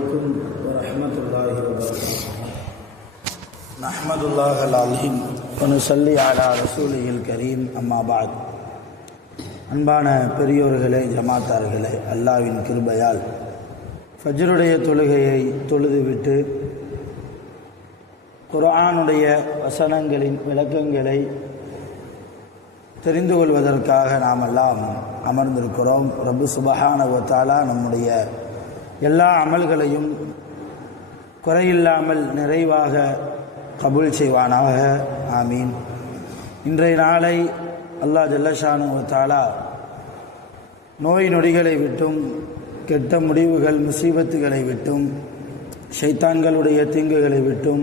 عليكم ورحمة الله وبركاته نحمد الله العظيم ونصلي على رسوله الكريم أما بعد. அன்பான பெரியோர்களே, ஜமாத்தார்களே, அல்லாஹ்வின் கிருபையால் ஃபஜ்ருடைய தொழுகையை தொழுதுவிட்டு குர்ஆனுடைய வசனங்களின் விளக்கங்களை தெரிந்து கொள்வதற்காக நாம் எல்லாம் அமர்ந்திருக்கிறோம். ரப்பு சுப்ஹானஹு வ தஆலா நம்முடைய எல்லா அமல்களையும் குறையில்லாமல் நிறைவாக கபூல் செய்வானாக. ஆமீன். இன்றைய நாளை அல்லாஹ் ஜல்லஷானஹு வ தஆலா நோய் நொடிகளை விட்டும், கெட்ட முடிவுகள் முசீபத்துகளை விட்டும், ஷைத்தான்களுடைய தீங்குகளை விட்டும்,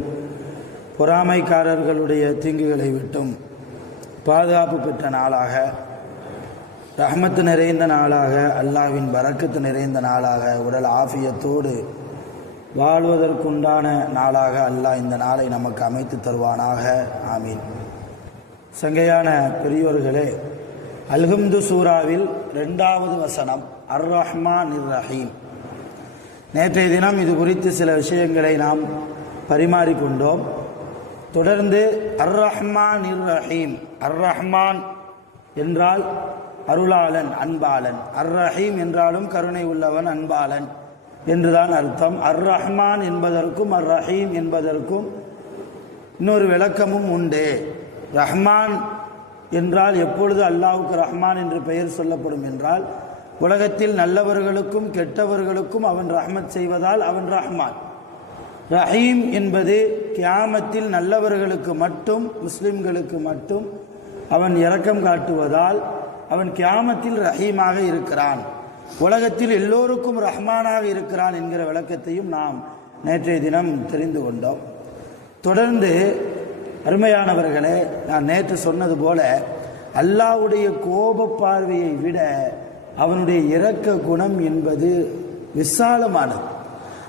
பொறாமைக்காரர்களுடைய தீங்குகளை விட்டும் பாதுகாப்பு பெற்ற நாளாக, ரஹ்மத்து நிறைந்த நாளாக, அல்லாஹ்வின் பரக்கத்து நிறைந்த நாளாக, உடல் ஆஃபியத்தோடு வாழ்வதற்குண்டான நாளாக அல்லாஹ் இந்த நாளை நமக்கு அமைத்து தருவானாக. ஆமீன். சங்கையான பெரியோர்களே, அல்ஹம்து சூராவில் 2வது வசனம் அர் ரஹ்மான் இர் ரஹீம். நேற்றைய தினம் இது குறித்து சில விஷயங்களை நாம் பரிமாறிக்கொண்டோம். தொடர்ந்து அர் ரஹ்மான் இர் ரஹீம். அர் ரஹ்மான் என்றால் அருளாளன், அன்பாளன். அர் ரஹீம் என்றாலும் கருணை உள்ளவன், அன்பாளன் என்றுதான் அர்த்தம். அர் ரஹ்மான் என்பதற்கும் அர் ரஹீம் என்பதற்கும் இன்னொரு விளக்கமும் உண்டு. ரஹ்மான் என்றால் எப்பொழுது அல்லாஹ்வுக்கு ரஹ்மான் என்று பெயர் சொல்லப்படும் என்றால், உலகத்தில் நல்லவர்களுக்கும் கெட்டவர்களுக்கும் அவன் ரஹ்மத் செய்வதால் அவன் ரஹ்மான். ரஹீம் என்பது கியாமத்தில் நல்லவர்களுக்கு மட்டும், முஸ்லிம்களுக்கு மட்டும் அவன் இரக்கம் காட்டுவதால் அவன் கியாமத்தில் ரஹீமாக இருக்கிறான். உலகத்தில் எல்லோருக்கும் ரஹ்மானாக இருக்கிறான் என்கிற விளக்கத்தையும் நாம் நேற்றைய தினம் தெரிந்து கொண்டோம். தொடர்ந்து அருமையானவர்களே, நான் நேற்று சொன்னது போல அல்லாஹ்வுடைய கோப பார்வையை விட அவனுடைய இரக்க குணம் என்பது விசாலமானது.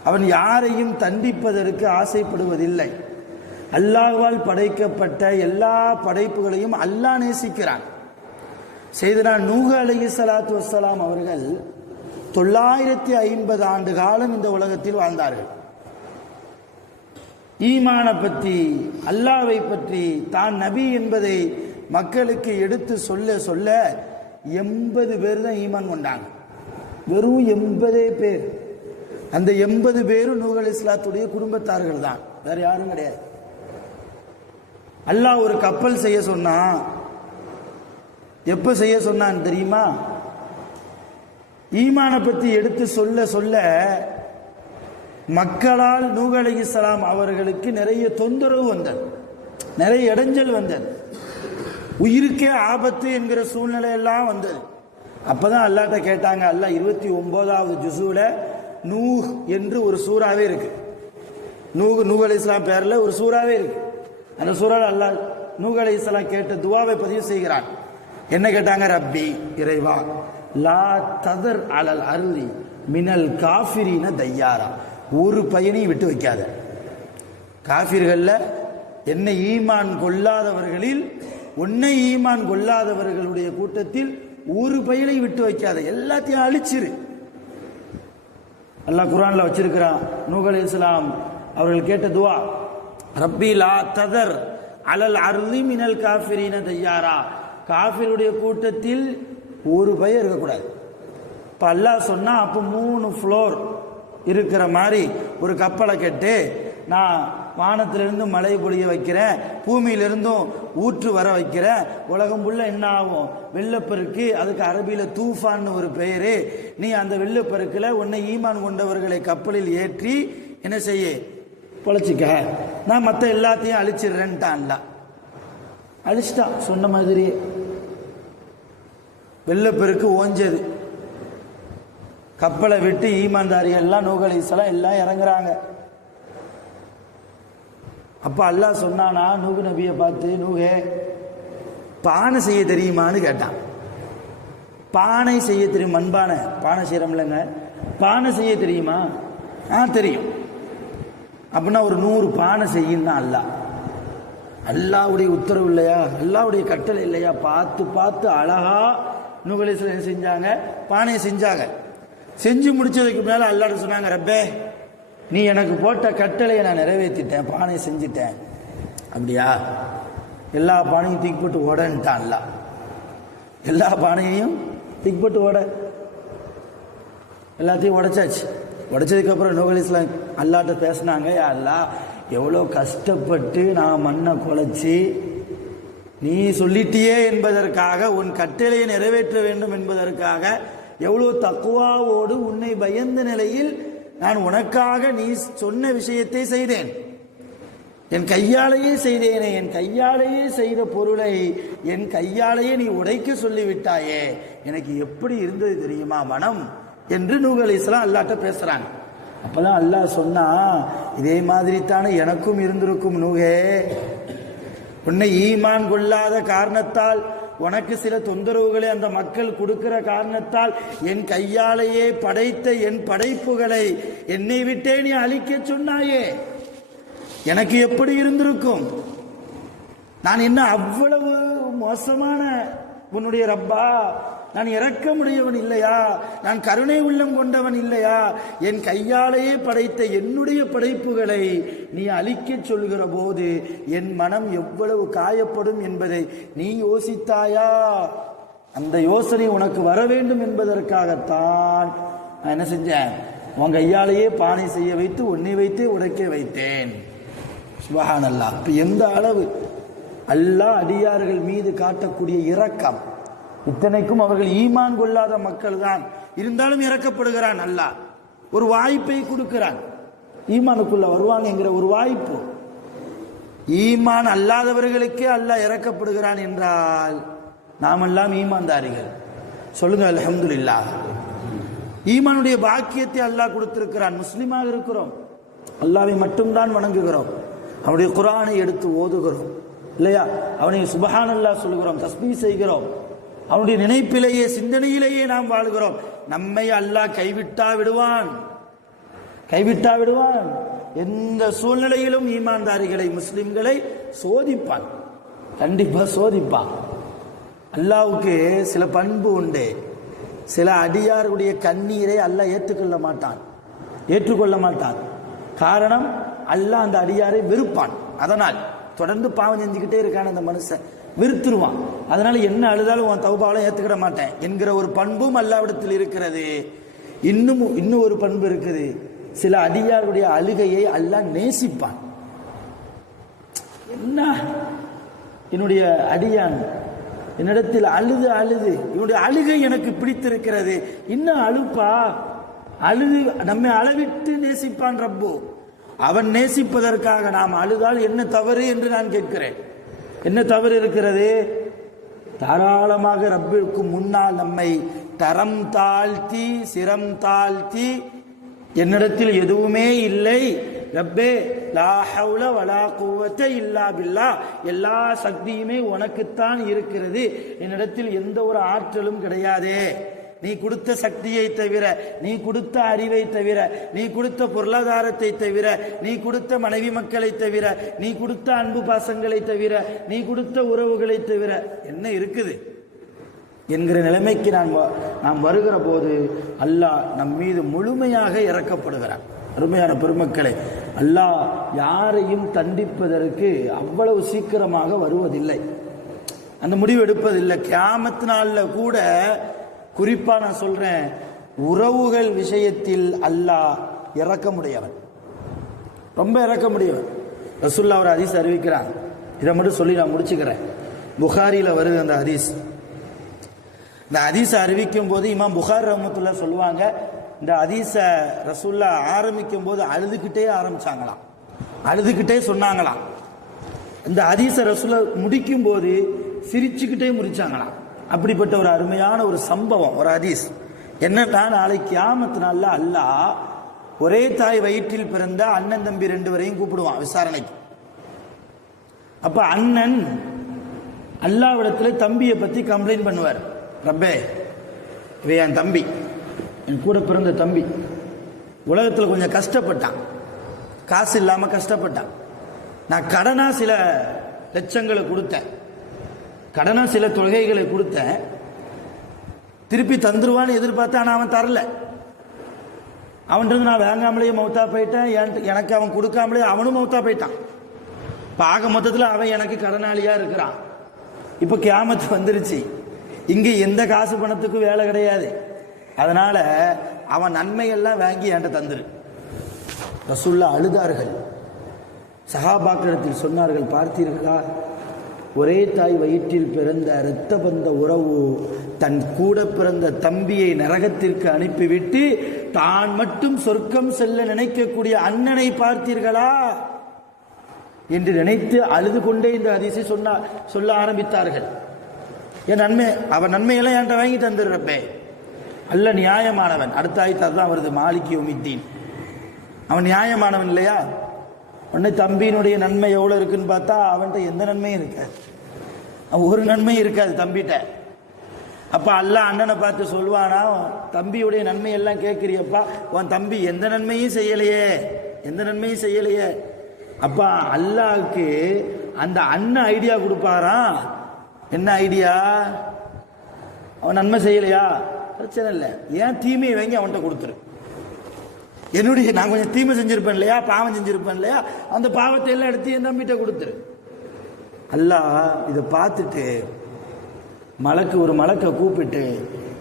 அவன் யாரையும் தண்டிப்பதற்கு ஆசைப்படுவதில்லை. அல்லாஹ்வால் படைக்கப்பட்ட எல்லா படைப்புகளையும் அல்லாஹ் நேசிக்கிறான். செய்தனா நூஹ் அலைஹிஸ்ஸலாத்து வஸ்ஸலாம் அவர்கள் 950 ஆண்டு காலம் இந்த உலகத்தில் வாழ்ந்தார்கள். ஈமான பற்றி, அல்லாஹ்வை பற்றி, தான் நபி என்பதை மக்களுக்கு எடுத்து சொல்ல சொல்ல 80 பேர் தான் ஈமான் கொண்டாங்க. வெறும் 80 பேர். அந்த 80 பேரும் நூஹ் அலைஹிஸ்ஸலாத்துடைய குடும்பத்தார்கள் தான், வேற யாரும் கிடையாது. அல்லாஹ் ஒரு கப்பல் செய்ய சொன்னான். எப்ப செய்ய சொன்னான்னு தெரியுமா? ஈமான பற்றி எடுத்து சொல்ல சொல்ல மக்களால் நூஹ் அலைஹிஸ்ஸலாம் அவர்களுக்கு நிறைய தொந்தரவு வந்தது, நிறைய இடைஞ்சல் வந்தது, உயிருக்கே ஆபத்து என்கிற சூழ்நிலை எல்லாம் வந்தது. அப்பதான் அல்லாஹ்ட்ட கேட்டாங்க. அல்லாஹ் 29வது ஜுஸுல நூஹ் என்று ஒரு சூறாவே இருக்கு. நூஹ் அலைஹிஸ்ஸலாம் பேர்ல ஒரு சூறாவே இருக்கு. அந்த சூறால அல்லாஹ் நூஹ் அலைஹிஸ்ஸலாம் கேட்ட துவாவை பதிவு செய்கிறான். என்ன கேட்டாங்க? ரப்பி, இறைவா, லா ததர் அலல் அர்லி மினல் காஃபிரீன தையாரா, ஒரு பையனையும் விட்டு வைக்காத. காஃபிர்கள்ல என்னை ஈமான் கொள்ளாதவர்களில், உன்னை ஈமான் கொள்ளாதவர்களுடைய கூட்டத்தில் ஒரு பையனை விட்டு வைக்காத, எல்லாத்தையும் அழிச்சிரு. அல்லாஹ் குர்ஆன்ல வச்சிருக்கிறான். நூஹ் அலைஹிஸ்ஸலாம் அவர்கள் கேட்ட துவா, ரப்பி லா ததர் அலல் அர்லி மினல் காஃபிரீன தையாரா, காஃபிருடைய கூட்டத்தில் ஒரு பையன் இருக்கக்கூடாது. இப்போ அல்லாஹ் சொன்னா, அப்போ 3 ஃப்ளோர் இருக்கிற மாதிரி ஒரு கப்பலை கட்டு, நான் வானத்திலிருந்து மழை பொழிய வைக்கிறேன், பூமியிலிருந்தும் ஊற்று வர வைக்கிறேன், உலகம் புள்ள என்ன ஆகும்? வெள்ளப்பெருக்கு. அதுக்கு அரபியில தூஃபான்னு ஒரு பெயரு. நீ அந்த வெள்ளப்பெருக்கில் உன்னை ஈமான் கொண்டவர்களை கப்பலில் ஏற்றி என்ன செய்ய, பொழைச்சிக்க, நான் மற்ற எல்லாத்தையும் அழிச்சிடுறேன்ட்டான்ல. அழிச்சிட்டான். சொன்ன மாதிரி வெள்ளப்பெருக்கு ஓஞ்சது. கப்பலை விட்டு ஈமான்தாரிகள் எல்லாம் நூஹ் அலைஹிஸ்ஸலாம் எல்லாம் இறங்குறாங்க. அப்ப அல்லாஹ் சொன்னானா நூஹ் நபியை பார்த்து, நூஹே, பானை செய்ய தெரியுமான்னு கேட்டான். பானை செய்ய தெரியும்? மண்பானை, பானை செய்யறோம்லங்க, பானை செய்ய தெரியுமா? தெரியும். அப்படின்னா ஒரு 100 பானை செய்யுன்னா அல்லாஹ். அல்லாஹ்வுடைய உத்தரவு இல்லையா, அல்லாஹ்வுடைய கட்டளை இல்லையா? பார்த்து பார்த்து அழகா நூஹ் அலைஹிஸ்ஸலாம் செஞ்சாங்க, பானையை செஞ்சாங்க. செஞ்சு முடிச்சதுக்கு மேல அல்லாஹ் சொன்னாங்க, ரப்பே நீ எனக்கு போட்ட கட்டளையை நான் நிறைவேற்றிட்டேன், பானை செஞ்சிட்டேன். அப்படியா? எல்லா பானையும் தூக்கி போட்டு ஓடன்ட்டான்ல. எல்லா பானையையும் தூக்கி போட்டு ஓட, எல்லாத்தையும் உடைச்சாச்சு. உடைச்சதுக்கப்புறம் நூஹ் அலைஹிஸ்ஸலாம் அல்லாஹ்ட்ட பேசினாங்க, யா அல்லாஹ், எவ்வளோ கஷ்டப்பட்டு நான் மண்ணை குலைச்சி நீ சொல்லிட்டியே என்பதற்காக, உன் கட்டளையை நிறைவேற்ற வேண்டும் என்பதற்காக எவ்வளோ தக்குவாவோடு உன்னை பயந்த நிலையில் நான் உனக்காக நீ சொன்ன விஷயத்தை செய்தேன். என் கையாலேயே செய்தேனே, என் கையாலேயே செய்த பொருளை என் கையாலேயே நீ உடைக்க சொல்லிவிட்டாயே, எனக்கு எப்படி இருந்தது தெரியுமா மனம் என்று நூஹ் அலைஹிஸ்ஸலாம் அல்லாஹ்ட்ட பேசுறாங்க. அப்பதான் அல்லாஹ் சொன்னா, இதே மாதிரி தானே எனக்கும் இருந்திருக்கும் நூஹே. உன்னை ஈமான் கொள்ளாத காரணத்தால், உனக்கு சில தொந்தரவுகளை அந்த மக்கள் கொடுக்கிற காரணத்தால், என் கையாலேயே படைத்த என் படைப்புகளை என்னை விட்டே நீ அழிக்க சொன்னாயே, எனக்கு எப்படி இருந்திருக்கும்? நான் என்ன அவ்வளவு மோசமான உன்னுடைய ரப்பா? நான் இரக்கமுடையவன் இல்லையா? நான் கருணை உள்ளம் கொண்டவன் இல்லையா? என் கையாலேயே படைத்த என்னுடைய படைப்புகளை நீ அழிக்க சொல்கிற போது என் மனம் எவ்வளவு காயப்படும் என்பதை நீ யோசித்தாயா? அந்த யோசனை உனக்கு வர வேண்டும் என்பதற்காகத்தான் நான் என்ன செஞ்சேன், உன் கையாலேயே பானை செய்ய வைத்து உன்னை வைத்தே உடைக்க வைத்தேன். சுப்ஹானல்லாஹ். இப்ப எந்த அளவு அல்லாஹ் அடியார்கள் மீது காட்டக்கூடிய இரக்கம்! இத்தனைக்கும் அவர்கள் ஈமான் கொள்ளாத மக்கள் தான், இருந்தாலும் இறக்கப்படுகிறான் அல்லாஹ். ஒரு வாய்ப்பை கொடுக்கிறான், ஈமானுக்குள்ள வருவாங்கங்கிற ஒரு வாய்ப்பு. ஈமான் அல்லாதவர்களுக்கே அல்லாஹ் இறக்கப்படுகிறான் என்றால் நாமெல்லாம் ஈமான்தாரிகள். சொல்லுங்க அல்ஹம்துலில்லாஹ். ஈமானுடைய பாக்கியத்தை அல்லாஹ் கொடுத்திருக்கிறான். முஸ்லிமாக இருக்கிறோம், அல்லாஹ்வை மட்டும்தான் வணங்குகிறோம், அவனுடைய குர்ஆனை எடுத்து ஓதுகிறோம் இல்லையா, அவனை சுப்ஹானல்லாஹ் சொல்கிறோம், தஸ்பீஹ் செய்கிறோம், அவனுடைய நினைப்பிலேயே சிந்தனையிலேயே நாம் வாழ்கிறோம். நம்மை அல்லாஹ் கைவிட்டா விடுவான், கைவிட்டா விடுவான். எந்த சூழ்நிலையிலும் ஈமான்தாரிகளை, முஸ்லிம்களை சோதிப்பான், கண்டிப்பா சோதிப்பான். அல்லாஹ்வுக்கு சில பண்பு உண்டு. சில அடியாருடைய கண்ணீரை அல்லாஹ் ஏற்றுக்கொள்ள மாட்டான். காரணம், அல்லாஹ் அந்த அடியாரை வெறுப்பான். அதனால் தொடர்ந்து பாவம் செஞ்சுக்கிட்டே இருக்கான அந்த மனுஷன், வெறுத்துருவான். அதனால என்ன அழுதாலும் உன் தௌபாவெல்லாம் ஏற்றுக்கிட மாட்டேன் என்கிற ஒரு பண்பும் அல்லாஹ்விடத்தில் இருக்கிறது. இன்னும் ஒரு பண்பு இருக்குது, சில அடியாருடைய அழுகையை அல்லாஹ் நேசிப்பான். என்ன, என்னுடைய அடியான் என்னிடத்தில் அழுது இவனுடைய அழுகை எனக்கு பிடித்திருக்கிறது, இன்னும் அழுப்பா, அழுது நம்மை அளவிட்டு நேசிப்பான் ரப்பு. அவன் நேசிப்பதற்காக நாம் அழுதால் என்ன தவறு என்று நான் கேட்கிறேன். என்ன தவறு இருக்கிறது? தாராளமாக ரப்பிற்கு முன்னால் நம்மை தரம் தாழ்த்தி சிரம் தாழ்த்தி, என்னிடத்தில் எதுவுமே இல்லை ரப்பே, லா ஹவுல வலா குவத்த இல்லா பில்லா, எல்லா சக்தியுமே உனக்குத்தான் இருக்கிறது, என்னிடத்தில் எந்த ஒரு ஆற்றலும் கிடையாதே, நீ கொடுத்த சக்தியை தவிர, நீ கொடுத்த அறிவை தவிர, நீ கொடுத்த பொருளாதாரத்தை தவிர, நீ கொடுத்த மனைவி மக்களை தவிர, நீ கொடுத்த அன்பு பாசங்களை தவிர, நீ கொடுத்த உறவுகளை தவிர என்ன இருக்குது என்கிற நிலைமைக்கு நாம் வருகிற போது அல்லாஹ் நம் மீது முழுமையாக இறக்கப்படுகிறான். அருமையான பெருமக்களே, அல்லாஹ் யாரையும் தண்டிப்பதற்கு அவ்வளவு சீக்கிரமாக வருவதில்லை, அந்த முடிவு எடுப்பதில்லை. கியாமத் நாள்ல கூட குறிப்பா நான் சொல்றேன், உறவுகள் விஷயத்தில் அல்லாஹ் இரக்கமுடையவன், ரொம்ப இரக்கமுடையவன். ரசூலுல்லாஹ் ஒரு ஹதீஸ் அறிவிக்கிறான், இதை மட்டும் சொல்லி நான் முடிச்சுக்கிறேன். புகாரில வருது அந்த ஹதீஸ். இந்த ஹதீஸை அறிவிக்கும் போது இமாம் புகாரி ரஹ்மத்துல்லாஹ் சொல்லுவாங்க, இந்த ஹதீஸை ரசூலுல்லாஹ் ஆரம்பிக்கும் போது அழுதுகிட்டே ஆரம்பிச்சாங்களாம், அழுதுகிட்டே சொன்னாங்களாம். இந்த ஹதீஸை ரசூலுல்லாஹ் முடிக்கும் போது சிரிச்சுக்கிட்டே முடிச்சாங்களாம். அப்படிப்பட்ட ஒரு அருமையான ஒரு சம்பவம், ஒரு ஹதீஸ். என்னன்னா, நாளைக்கு கியாமத் நாள்ல அல்லாஹ் ஒரே தாய் வயிற்றில் பிறந்த அண்ணன் தம்பி 2 வரையும் கூப்பிடுவான் விசாரணைக்கு. அப்ப அண்ணன் அல்லாஹ்விடத்துல தம்பியை பத்தி கம்ப்ளைண்ட் பண்ணுவார், ரப்பே, இவன் என் தம்பி, என் கூட பிறந்த தம்பி, உலகத்தில் கொஞ்சம் கஷ்டப்பட்டான், காசு இல்லாம கஷ்டப்பட்டான், நான் கடனா சில லட்சங்களை கொடுத்தேன், கடனா சில தொகைகளை கொடுத்தேன், திருப்பி தந்துருவான்னு எதிர்பார்த்தேன், ஆனால் அவன் தரல. அவன்கிட்ட நான் வாங்காமலேயே மௌத்தா போயிட்டேன், எனக்கு அவன் கொடுக்காமலே அவனும் மௌத்தா போயிட்டான். இப்போ ஆக மொத்தத்தில் அவன் எனக்கு கடனாளியா இருக்கிறான். இப்போ கியாமத்து வந்துருச்சு, இங்கே எந்த காசு பணத்துக்கும் வேலை கிடையாது. அதனால அவன் நன்மையெல்லாம் வாங்கி என்கிட்ட தந்துரு. ரசூலுல்லாஹ் அழுதார்கள். சஹாபாக்களிடத்தில் சொன்னார்கள், பார்த்தீர்களா, ஒரே தாய் வயிற்றில் பிறந்த இரத்த பந்த உறவு தன் கூட பிறந்த தம்பியை நரகத்திற்கு அனுப்பிவிட்டு தான் மட்டும் சொர்க்கம் செல்ல நினைக்கக்கூடிய அண்ணனை பார்த்தீர்களா என்று நினைத்து அழுது கொண்டே இந்த ஹதீஸை சொல்ல ஆரம்பித்தார்கள். என் நன்மை, அவன் நன்மையெல்லாம் என்கிட்ட வாங்கி தந்துடுறப்பே, அல்ல நியாயமானவன். அடுத்த ஆயத்து தான் வருது, மாலிக் யௌமித்தீன். அவன் நியாயமானவன் இல்லையா? உடனே தம்பியினுடைய நன்மை எவ்வளோ இருக்குன்னு பார்த்தா அவன்கிட்ட எந்த நன்மையும் இருக்காது, ஒரு நன்மையும் இருக்காது தம்பிகிட்ட. அப்போ அல்லாஹ் அண்ணனை பார்த்து சொல்வானா, தம்பியுடைய நன்மை எல்லாம் கேட்குறியப்பா, உன் தம்பி எந்த நன்மையும் செய்யலையே, எந்த நன்மையும் செய்யலையே. அப்போ அல்லாஹ்க்கு அந்த அண்ணன் ஐடியா கொடுப்பாராம். என்ன ஐடியா? அவன் நன்மை செய்யலையா, பிரச்சனை இல்லை, ஏன் தீமையை வாங்கி அவன்கிட்ட கொடுத்துரு. என்னுடைய நான் கொஞ்சம் தீமை செஞ்சிருப்பேன் இல்லையா, பாவம் செஞ்சிருப்பேன் இல்லையா, அந்த பாவத்தை எல்லாம் எடுத்து என் தம்பிகிட்ட கொடுத்துரு. அல்லாஹ் இதை பார்த்துட்டு ஒரு மலக்கை கூப்பிட்டு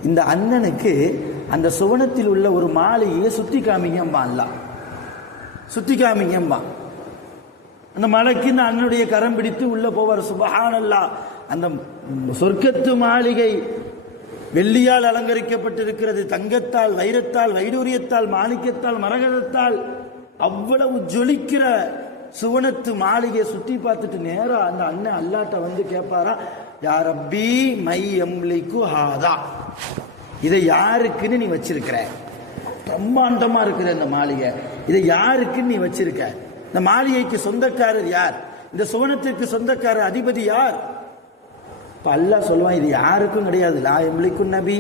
இந்த அண்ணனுக்கு அந்த சுவனத்தில் உள்ள ஒரு மாளிகையை சுத்தி காமிங்கம்பா. அல்லாஹ் சுத்தி காமிங்கம்பா. அந்த மலைக்கு இந்த அண்ணனுடைய கரம் பிடித்து உள்ள போவார். சுபஹானல்லாஹ். அந்த சொர்க்கத்து மாளிகை வெள்ளியால் அலங்கரிக்கப்பட்டிருக்கிறது, தங்கத்தால், வைரத்தால், வைடூரியத்தால், மாணிக்கத்தால், மரகதத்தால் அவ்வளவு ஜொலிக்கிற சுவனத்து மாளிகையை சுற்றி பார்த்துட்டு நேரா அந்த அண்ணன் அல்லாட்ட வந்து கேட்பாரா, யா ரப்பி மை எம்லிக்கு ஹாதா, இதை யாருக்குன்னு நீ வச்சிருக்கிற? பிரம்மாண்டமா இருக்கிற இந்த மாளிகை, இதை யாருக்குன்னு நீ வச்சிருக்க? இந்த மாளிகைக்கு சொந்தக்காரர் யார்? இந்த சுவனத்திற்கு சொந்தக்காரர் அதிபதி யார்? இப்போ அல்லாஹ் சொல்லுவான், இது யாருக்கும் கிடையாது. லா எம்லிக்கும் நபி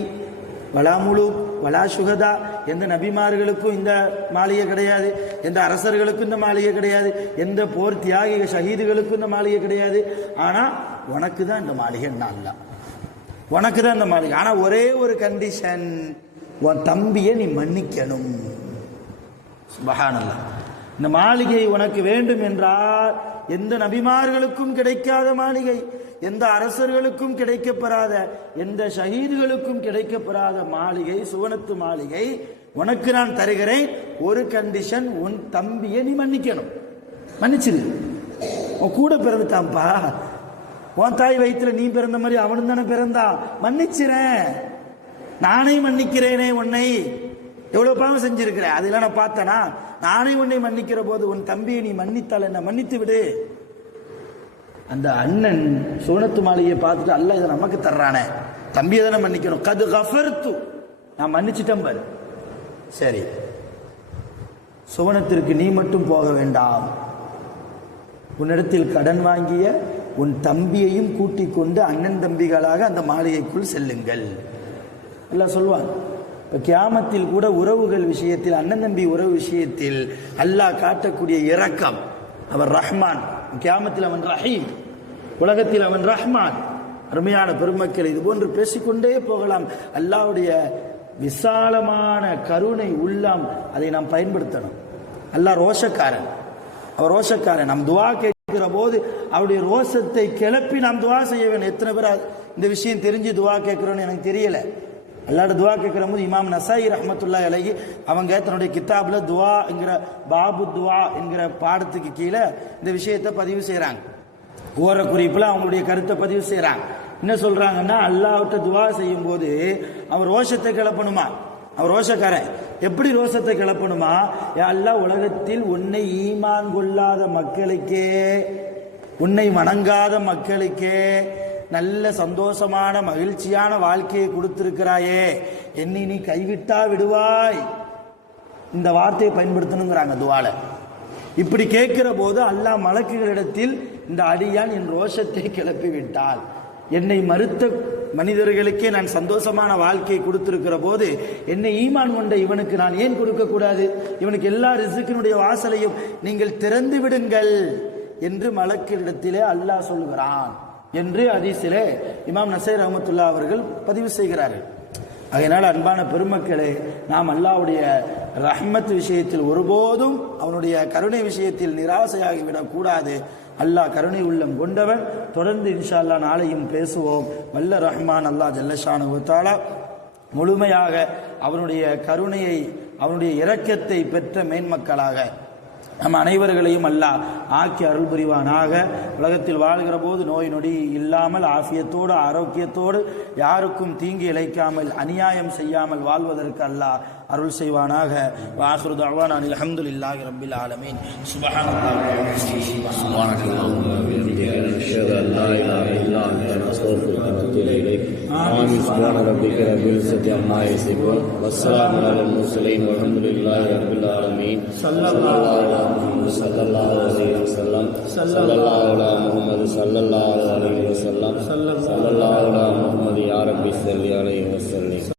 வலா முலுக் வலா சுகதா, எந்த நபிமார்களுக்கும் இந்த மாளிகை கிடையாது, எந்த அரசர்களுக்கும் இந்த மாளிகை கிடையாது, எந்த போர் தியாகிக ஷஹீதுகளுக்கும் இந்த மாளிகை கிடையாது. ஆனால் உனக்கு தான் இந்த மாளிகை, அல்லாஹ் உனக்கு தான் இந்த மாளிகை. ஆனால் ஒரே ஒரு கண்டிஷன், உன் தம்பியை நீ மன்னிக்கணும். சுப்ஹானல்லாஹ். இந்த மாளிகை உனக்கு வேண்டும் என்றால் எந்த நபிமார்களுக்கும் கிடைக்காத மாளிகை, எந்த அரசர்களுக்கும் கிடைக்கப்பெறாத, எந்த ஷஹீதுகளுக்கும் கிடைக்கப்பெறாத மாளிகை, சுவனத்து மாளிகை உனக்கு நான் தருகிறேன். ஒரு கண்டிஷன், உன் தம்பியை நீ மன்னிக்கணும். மன்னிச்சிரு. உன் கூட பிறந்துட்டான்ப்பா, உன் தாய் வயிற்றுல நீ பிறந்த மாதிரி அவனும் தானே பிறந்தான், மன்னிச்சிறேன், நானே மன்னிக்கிறேனே உன்னை. எவ்வளவு பாவம் செஞ்சிருக்கிறேன், அதெல்லாம் நான் பார்த்தனா, நானே உன்னை மன்னிக்கிற போது உன் தம்பியை நீ மன்னித்தால் என்ன, மன்னித்து விடு. அந்த அண்ணன் சுவனத்து மாளிகையை பார்த்துட்டு, அல்லாஹ் இதை நமக்கு தர்றானே, தம்பியை தானே மன்னிக்கணும். கது கஃபர்து, நான் மன்னிச்சிட்டேன் பாரு. சரி, சுவனத்திற்கு நீ மட்டும் போக வேண்டாம், உன்னிடத்தில் கடன் வாங்கிய உன் தம்பியையும் கூட்டிக் கொண்டு அண்ணன் தம்பிகளாக அந்த மாளிகைக்குள் செல்லுங்கள். அல்லாஹ் சொல்வான். இப்போ கியாமத்தில் கூட உறவுகள் விஷயத்தில், அண்ணன் தம்பி உறவு விஷயத்தில் அல்லாஹ் காட்டக்கூடிய இரக்கம், அவர் ரஹ்மான். கியாமத்தில் அவன் ரஹீம், உலகத்தில் அவன் ரஹ்மான். அருமையான பெருமக்கள், இது போன்று பேசிக்கொண்டே போகலாம். அல்லாஹ்வுடைய விசாலமான கருணை உள்ளம், அதை நாம் பயன்படுத்தணும். அல்லாஹ் ரோஷக்காரன், அவர் ரோஷக்காரன். நாம் துவா கேட்கிற போது அவருடைய ரோஷத்தை கிளப்பி நாம் துவா செய்ய வேண்டும். எத்தனை பேர் இந்த விஷயம் தெரிஞ்சு துவா கேட்கிறோன்னு எனக்கு தெரியல. அல்லாஹ்ட்ட துவா கேட்கிற போது இமாம் நசாயி ரஹ்மத்துல்லாஹி அலைஹி அவங்க தன்னுடைய கிதாபில் துவா என்கிற பாபு துவா என்கிற பாடத்துக்கு கீழே இந்த விஷயத்தை பதிவு செய்கிறாங்க. ஓர குறிப்பில் அவங்களுடைய கருத்தை பதிவு செய்கிறாங்க. என்ன சொல்றாங்கன்னா, அல்லாஹ்ட்ட துவா செய்யும் போது அவன் ரோஷத்தை கிளப்பணுமா, அவன் ரோஷக்காரன். எப்படி ரோஷத்தை கிளப்பணுமா, அல்லாஹ் உலகத்தில் உன்னை ஈமான் கொள்ளாத மக்களுக்கே, உன்னை வணங்காத மக்களுக்கே நல்ல சந்தோஷமான மகிழ்ச்சியான வாழ்க்கையை கொடுத்திருக்கிறாயே, என்னை நீ கைவிட்டா விடுவாய், இந்த வார்த்தையை பயன்படுத்தணுங்கிறாங்க துவால. இப்படி கேட்கிற போது அல்லாஹ் மலக்குகளிடத்தில், இந்த அடியான் என் ரோஷத்தை கிளப்பி விட்டால், என்னை மறுத்த மனிதர்களுக்கே நான் சந்தோஷமான வாழ்க்கையை கொடுத்திருக்கிற போது என்னை ஈமான் கொண்ட இவனுக்கு நான் ஏன் கொடுக்க கூடாது, இவனுக்கு எல்லா ரிஸ்கினுடைய வாசலையும் நீங்கள் திறந்து விடுங்கள் என்று மலக்கிடத்திலே அல்லாஹ் சொல்கிறான் என்று ஹதீஸிலே இமாம் நசாயி ரஹ்மத்துல்லாஹி அவர்கள் பதிவு செய்கிறார்கள். அதனால் அன்பான பெருமக்களே, நாம் அல்லாஹ்வுடைய ரஹ்மத் விஷயத்தில் ஒருபோதும் அவனுடைய கருணை விஷயத்தில் நிராசையாகிவிடக் கூடாது. அல்லாஹ் கருணை உள்ளம் கொண்டவன். தொடர்ந்து இன்ஷா அல்லாஹ் நாளையும் பேசுவோம். வல்ல ரஹ்மான் அல்லாஹ் ஜல்லஷானஹு வ தஆலா முழுமையாக அவனுடைய கருணையை, அவனுடைய இரக்கத்தை பெற்ற மேன்மக்களாக நம் அனைவர்களையும் அல்லாஹ் ஆக்கி அருள் புரிவானாக. உலகத்தில் வாழ்கிற போது நோய் நொடி இல்லாமல் ஆஃபியத்தோடு ஆரோக்கியத்தோடு யாருக்கும் தீங்கு இழைக்காமல் அநியாயம் செய்யாமல் வாழ்வதற்கு அல்லாஹ் அருள் செய்வானாக. வாஹிரு தஅவானா அல்ஹம்துலில்லாஹி ரப்பில் ஆலமீன். சுப்ஹானல்லாஹி வ محمد صلى الله عليه وسلم صلى الله على محمد صلى الله عليه وسلم صلى الله على محمد يا رب صل عليه وسلم.